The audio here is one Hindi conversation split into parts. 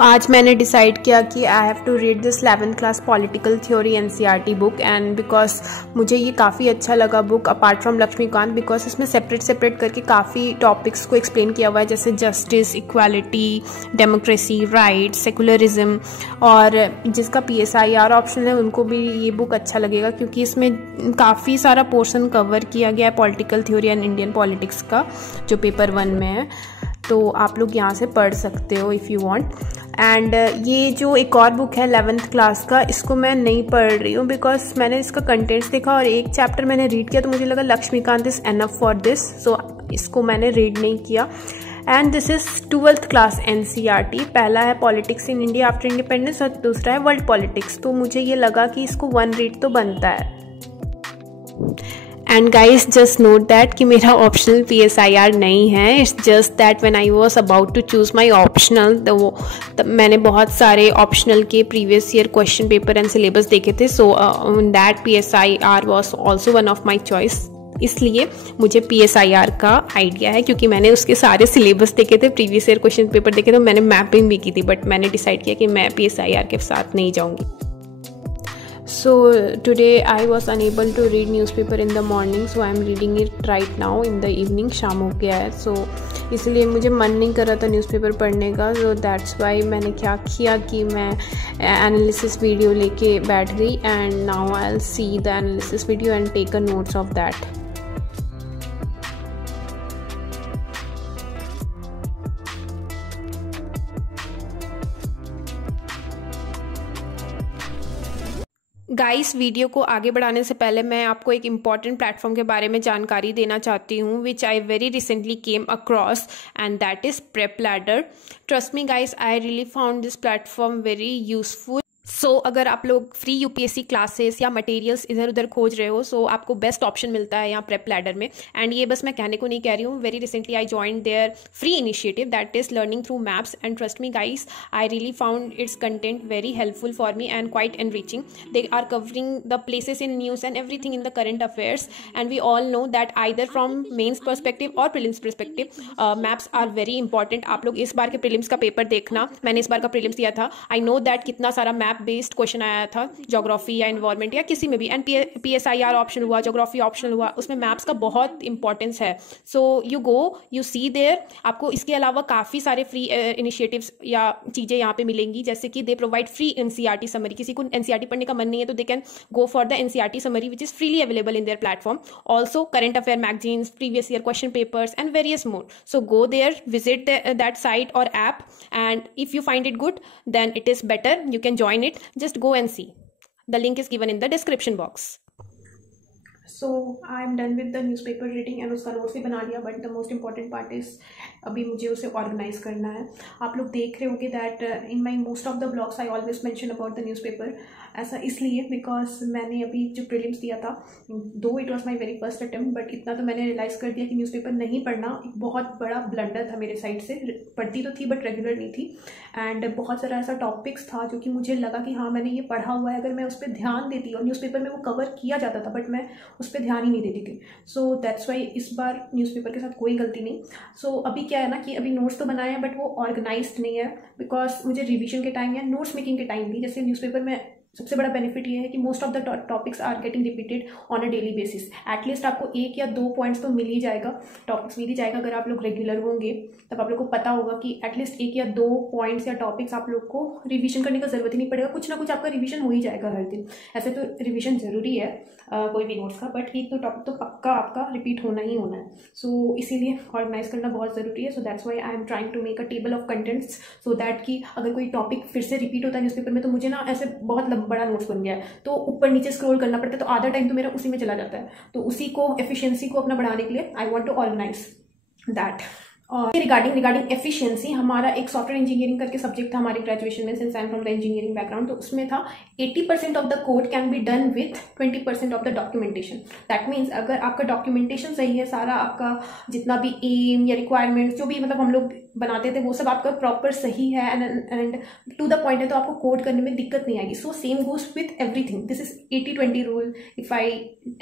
आज मैंने डिसाइड किया कि I have to read this 11th class political theory NCERT book, and because मुझे ये काफ़ी अच्छा लगा book apart from Laxmikanth, because इसमें सेपरेट करके काफ़ी टॉपिक्स को एक्सप्लेन किया हुआ है, जैसे justice, equality, democracy, right, secularism. और जिसका PSIR ऑप्शन है उनको भी ये बुक अच्छा लगेगा, क्योंकि इसमें काफ़ी सारा पोर्शन कवर किया गया है political theory and Indian politics का, जो पेपर 1 में है। तो आप लोग यहाँ से पढ़ सकते हो इफ़ यू वांट। एंड ये जो एक और बुक है 11th क्लास का, इसको मैं नहीं पढ़ रही हूँ बिकॉज मैंने इसका कंटेंट्स देखा और एक चैप्टर मैंने रीड किया तो मुझे लगा Laxmikant is enough for this, so इसको मैंने रीड नहीं किया। And this is 12th class NCERT। पहला है politics in India after independence और दूसरा है वर्ल्ड पॉलिटिक्स। तो मुझे ये लगा कि इसको 1 रीड तो बनता है। And guys just note that कि मेरा ऑप्शनल PSIR नहीं है। It's just that when I was about to choose my optional, तब मैंने बहुत सारे ऑप्शनल के previous year question paper and syllabus देखे थे, so that PSIR was also one of my choice. इसलिए मुझे PSIR का आइडिया है, क्योंकि मैंने उसके सारे सिलेबस देखे थे, प्रीवियस ईयर क्वेश्चन पेपर देखे थे, मैंने मैपिंग भी की थी, बट मैंने डिसाइड किया कि मैं PSIR के साथ नहीं जाऊँगी। So today I was unable to read newspaper in the morning, so I am reading it right now in the evening। शाम हो गया है, so इसलिए मुझे मन नहीं कर रहा था न्यूज़पेपर पढ़ने का, so that's why मैंने क्या किया कि मैं एनालिसिस वीडियो लेके बैठ गई, and now I'll see the analysis video and take a notes of that। Guys, video को आगे बढ़ाने से पहले मैं आपको एक इम्पॉर्टेंट प्लेटफॉर्म के बारे में जानकारी देना चाहती हूँ, which I very recently came across, and that is prep ladder. Trust me guys, I really found this platform very useful. So अगर आप लोग फ्री UPSC क्लासेस या मटेरियल्स इधर उधर खोज रहे हो, सो आपको बेस्ट ऑप्शन मिलता है यहाँ प्रेप लैडर में। एंड ये बस मैं कहने को नहीं कह रही हूँ, very recently I joined their free initiative that is learning through maps, and trust me guys, I really found its content very helpful for me and quite enriching. They are covering the places in news and everything in the current affairs, and we all know that either from mains perspective और prelims perspective maps are very important. आप लोग इस बार के प्रीलिम्स का पेपर देखना, मैंने इस बार का प्रीलिम्स दिया था, आई नो दैट कितना सारा मैप बेस्ड क्वेश्चन आया था, ज्योग्राफी या इन्वायरमेंट या किसी में भी, एंड PSIR ऑप्शन हुआ, ज्योग्राफी ऑप्शनल हुआ, उसमें मैप्स का बहुत इंपॉर्टेंस है। So you go, you see there. आपको इसके अलावा काफ़ी सारे फ्री इनिशिएटिव्स या चीज़ें यहाँ पे मिलेंगी, जैसे कि they provide free NCERT summary. किसी को NCERT पढ़ने का मन नहीं है तो they can go for the NCERT summary which is freely available in their platform. Also current affair magazines, previous year question papers and various more. So go there, visit that site और app, and if you find it good then it is better, you can join it, just go and see, the link is given in the description box। So I am done with the newspaper reading and उसका नोट्स भी बना लिया, but the most important part is अभी मुझे उसे ऑर्गेनाइज करना है। आप लोग देख रहे होंगे that in my most of the blogs I always mention about the newspaper. ऐसा इसलिए बिकॉज मैंने अभी जो प्रीलिम्स दिया था, दो it was my very first attempt, but इतना तो मैंने रियलाइज़ कर दिया कि न्यूज़पेपर नहीं पढ़ना एक बहुत बड़ा ब्लंडर था मेरे साइड से। पढ़ती तो थी बट रेगुलर नहीं थी, एंड बहुत सारा ऐसा टॉपिक्स था जो कि मुझे लगा कि हाँ मैंने ये पढ़ा हुआ है, अगर मैं उस पर ध्यान देती और न्यूज़पेपर में वो कवर किया जाता था, बट मैं उस पर ध्यान ही नहीं देती थी। सो दैट्स वाई इस बार न्यूज़पेपर के साथ कोई गलती नहीं। सो अभी क्या है ना कि अभी नोट्स तो बनाए हैं बट वो ऑर्गेनाइज्ड नहीं है, बिकॉज मुझे रिवीजन के टाइम या नोट्स मेकिंग के टाइम भी, जैसे न्यूज़पेपर में सबसे बड़ा बेनिफिट ये है कि most of the topics are getting repeated on a daily basis. At least आपको 1 या 2 पॉइंट्स तो मिल ही जाएगा, टॉपिक्स मिल ही जाएगा। अगर आप लोग रेगुलर होंगे तब आप लोग को पता होगा कि एटलीस्ट 1 या 2 पॉइंट्स या टॉपिक्स आप लोग को रिवीजन करने का जरूरत ही नहीं पड़ेगा, कुछ ना कुछ आपका रिवीजन हो ही जाएगा हर दिन। ऐसे तो रिवीजन जरूरी है कोई भी नोट्स का, बट एक तो टॉपिक तो पक्का आपका रिपीट होना ही होना है। सो इसीलिए ऑर्गेनाइज करना बहुत ज़रूरी है। So that's why I am trying to make a table of contents, so that कि अगर कोई टॉपिक फिर से रिपीट होता है न्यूज़पेपर में तो मुझे ना ऐसे बहुत बड़ा नोट्स बन गया है तो ऊपर नीचे स्क्रॉल करना पड़ता है, तो आधा टाइम तो मेरा उसी में चला जाता है। तो उसी को, एफिशिएंसी को अपना बढ़ाने के लिए I want to organise that. और रिगार्डिंग एफिशिएंसी, हमारा एक सॉफ्टवेयर इंजीनियरिंग करके सब्जेक्ट था हमारे ग्रेजुएशन में, since I am from the engineering background, तो उसमें था 80% of the code can be done with 20% of the documentation. That means अगर आपका डॉक्यूमेंटेशन सही है, सारा आपका जितना भी एम या रिक्वायरमेंट्स जो भी मतलब हम लोग बनाते थे वो सब आपका प्रॉपर सही है एंड टू द पॉइंट है, तो आपको कोड करने में दिक्कत नहीं आएगी। So same goes with everything. This is 80-20 rule if I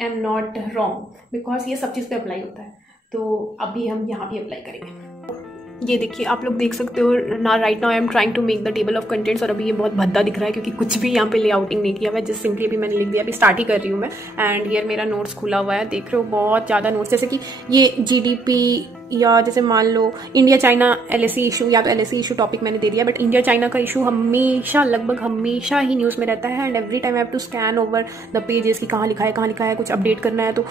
am not wrong, because ये सब चीज़ पे अप्लाई होता है। तो अभी हम यहाँ भी अप्लाई करेंगे। ये देखिए, आप लोग देख सकते हो ना, right now I am trying to make the table of contents, और अभी ये बहुत भद्दा दिख रहा है क्योंकि कुछ भी यहाँ पे लेआउटिंग नहीं किया हुआ है, जस्ट सिंपली अभी मैंने लिख दिया, अभी स्टार्ट ही कर रही हूँ मैं। एंड हियर मेरा नोट्स खुला हुआ है, देख रहे हो बहुत ज़्यादा नोट्स, जैसे कि ये GDP, या जैसे मान लो इंडिया चाइना LAC इशू, या तो LAC इशू टॉपिक मैंने दे दिया, बट इंडिया चाइना का इशू हमेशा, लगभग हमेशा ही न्यूज़ में रहता है। And every time I have to scan over the pages कि कहाँ लिखा है, कुछ अपडेट करना है तो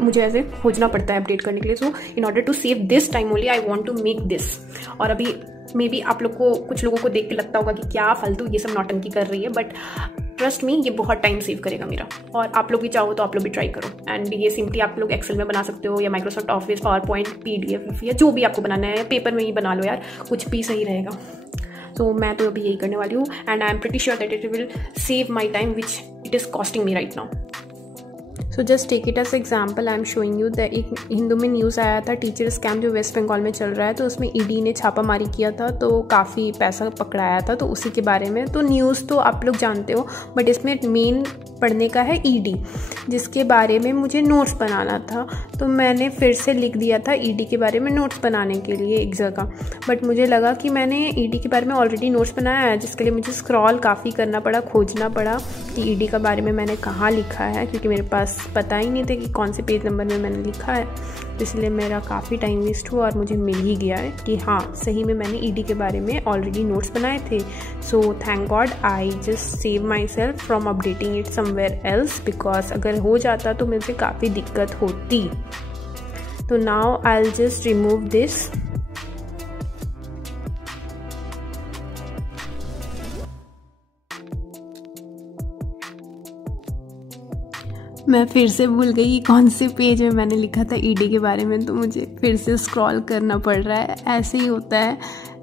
मुझे ऐसे खोजना पड़ता है अपडेट करने के लिए। So in order to save this time only I want to make this. और अभी मे बी आप लोग को, कुछ लोगों को देख के लगता होगा कि क्या फालतू ये सब नौटंकी कर रही है, बट ट्रस्ट मी, ये बहुत टाइम सेव करेगा मेरा। और आप लोग भी चाहो तो आप लोग भी ट्राई करो। एंड ये सिंपली आप लोग एक्सेल में बना सकते हो, या Microsoft office, power point, PDF, या जो भी आपको बनाना है, पेपर में ही बना लो यार, कुछ भी सही रहेगा। तो मैं तो अभी यही करने वाली हूँ, and I am pretty sure that it will save my time which it is costing me right now. So just take it as example, I am showing you that एक हिंदू में न्यूज़ आया था, टीचर स्कैम जो वेस्ट बंगाल में चल रहा है, तो उसमें ED ने छापामारी किया था, तो काफ़ी पैसा पकड़ाया था, तो उसी के बारे में। तो न्यूज़ तो आप लोग जानते हो, बट इसमें मेन पढ़ने का है ED, जिसके बारे में मुझे नोट्स बनाना था। तो मैंने फिर से लिख दिया था ED के बारे में नोट्स बनाने के लिए एक जगह, बट मुझे लगा कि मैंने ED के बारे में ऑलरेडी नोट्स बनाया है, जिसके लिए मुझे स्क्रॉल काफ़ी करना पड़ा, खोजना पड़ा कि ED के बारे में मैंने कहाँ लिखा है, क्योंकि मेरे पास पता ही नहीं था कि कौन से पेज नंबर में मैंने लिखा है। इसलिए मेरा काफ़ी टाइम वेस्ट हुआ, और मुझे मिल ही गया है कि हाँ, सही में मैंने ED के बारे में ऑलरेडी नोट्स बनाए थे। So thank God I just save my self from updating it somewhere else, because अगर हो जाता तो मुझे काफ़ी दिक्कत होती। तो now I will just remove this. मैं फिर से भूल गई कौन से पेज में मैंने लिखा था ED के बारे में, तो मुझे फिर से स्क्रॉल करना पड़ रहा है। ऐसे ही होता है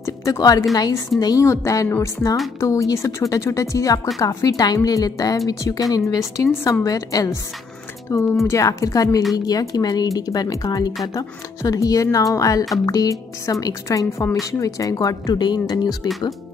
जब तक ऑर्गेनाइज नहीं होता है नोट्स ना, तो ये सब छोटा छोटा चीज़ आपका काफ़ी टाइम ले लेता है, which you can invest in somewhere else. तो मुझे आखिरकार मिल ही गया कि मैंने ED के बारे में कहाँ लिखा था। So here now I will update some extra information which I got today in the newspaper.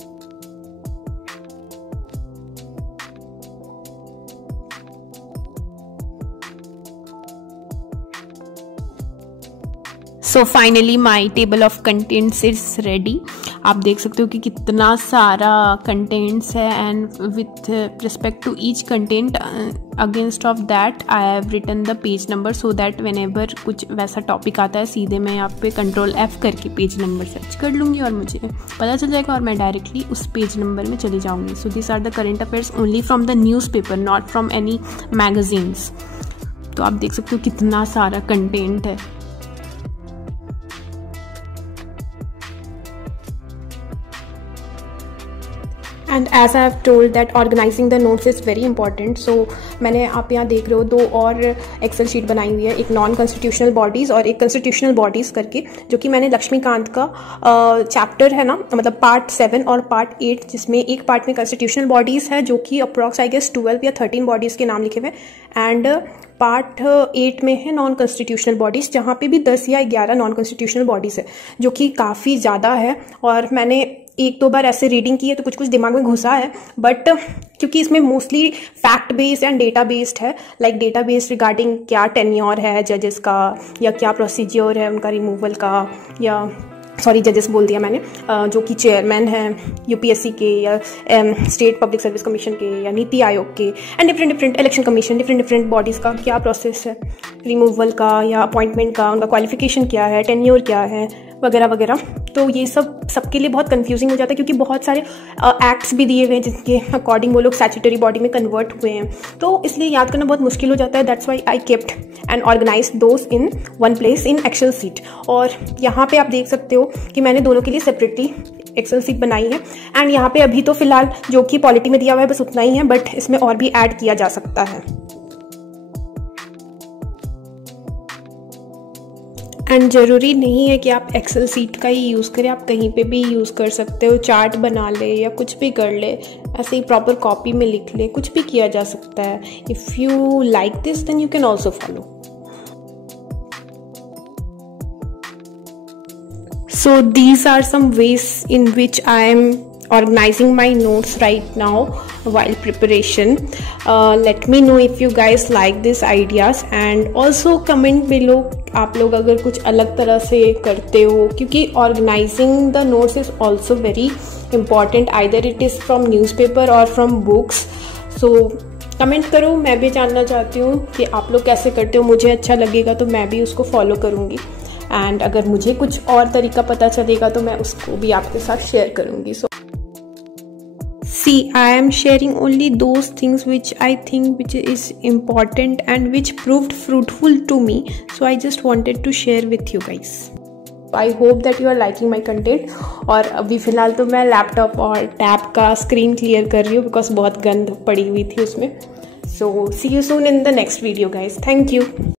So finally my table of contents is ready. आप देख सकते हो कि कितना सारा कंटेंट्स है, and with respect to each content against of that I have written the page number, so that whenever कुछ वैसा टॉपिक आता है, सीधे मैं यहाँ पे Ctrl+F करके पेज नंबर सर्च कर लूँगी और मुझे पता चल जाएगा, और मैं डायरेक्टली उस पेज नंबर में चली जाऊँगी। So this are the current affairs only from the newspaper, not from any magazines. तो आप देख सकते हो कितना सारा कंटेंट है। And as I have told that organising the notes is very important. So मैंने, आप यहाँ देख रहे हो, 2 और एक्सेल शीट बनाई हुई है, एक नॉन कॉन्स्टिट्यूशनल बॉडीज़ और एक कॉन्स्टिट्यूशनल बॉडीज़ करके, जो कि मैंने लक्ष्मीकांत का चैप्टर है ना, मतलब पार्ट 7 और पार्ट 8, जिसमें एक पार्ट में कॉन्स्टिट्यूशनल बॉडीज़ है, जो कि अप्रॉक्स आई गेस 12 या 13 बॉडीज़ के नाम लिखे हुए, एंड पार्ट 8 में है नॉन कॉन्स्टिट्यूशनल बॉडीज़, जहाँ पे भी 10 या 11 नॉन कॉन्स्टिट्यूशनल बॉडीज़ है, जो कि काफ़ी ज़्यादा है। और मैंने 1-2 बार ऐसे रीडिंग की है, तो कुछ कुछ दिमाग में घुसा है, बट क्योंकि इसमें mostly fact based and data based है, लाइक डेटा बेस्ड रिगार्डिंग क्या टेन्योर है जजेस का, या क्या प्रोसीजर है उनका रिमूवल का, या सॉरी जजेस बोल दिया मैंने, जो कि चेयरमैन हैं UPSC के, या स्टेट पब्लिक सर्विस कमीशन के, या नीति आयोग के, and different election commission, different bodies का क्या प्रोसेस है रिमूवल का या अपॉइंटमेंट का, उनका क्वालिफिकेशन क्या है, टेन्योर क्या है, वगैरह वगैरह। तो ये सब सबके लिए बहुत कंफ्यूजिंग हो जाता है, क्योंकि बहुत सारे एक्ट्स भी दिए हुए हैं जिसके अकॉर्डिंग वो लोग स्टैट्यूटरी बॉडी में कन्वर्ट हुए हैं, तो इसलिए याद करना बहुत मुश्किल हो जाता है। That's why I kept and organise those in one place in Excel sheet. और यहाँ पे आप देख सकते हो कि मैंने दोनों के लिए सेपरेटली एक्सेल सीट बनाई है, एंड यहाँ पे अभी तो फिलहाल जो कि पॉलिटी में दिया हुआ है बस उतना ही है, बट इसमें और भी ऐड किया जा सकता है। एंड ज़रूरी नहीं है कि आप एक्सेल सीट का ही यूज़ करें, आप कहीं पे भी यूज़ कर सकते हो, चार्ट बना ले या कुछ भी कर ले, ऐसे ही प्रॉपर कॉपी में लिख ले, कुछ भी किया जा सकता है। If you like this then you can also follow. So these are some ways in which I am organizing my notes right now while preparation. Let me know if you guys like these ideas, and also comment below आप लोग अगर कुछ अलग तरह से करते हो, क्योंकि organising the notes is also very important, either it is from newspaper और फ्रॉम बुक्स। सो कमेंट करो, मैं भी जानना चाहती हूँ कि आप लोग कैसे करते हो। मुझे अच्छा लगेगा तो मैं भी उसको फॉलो करूँगी, एंड अगर मुझे कुछ और तरीका पता चलेगा तो मैं उसको भी आपके साथ शेयर करूँगी। सो see, I am sharing only those things which I think which is important and which proved fruitful to me, so I just wanted to share with you guys. I hope that you are liking my content. और अभी फ़िलहाल तो मैं लैपटॉप और टैब का स्क्रीन क्लियर कर रही हूँ बिकॉज बहुत गंद पड़ी हुई थी उसमें। So see you soon in the next video guys. Thank you.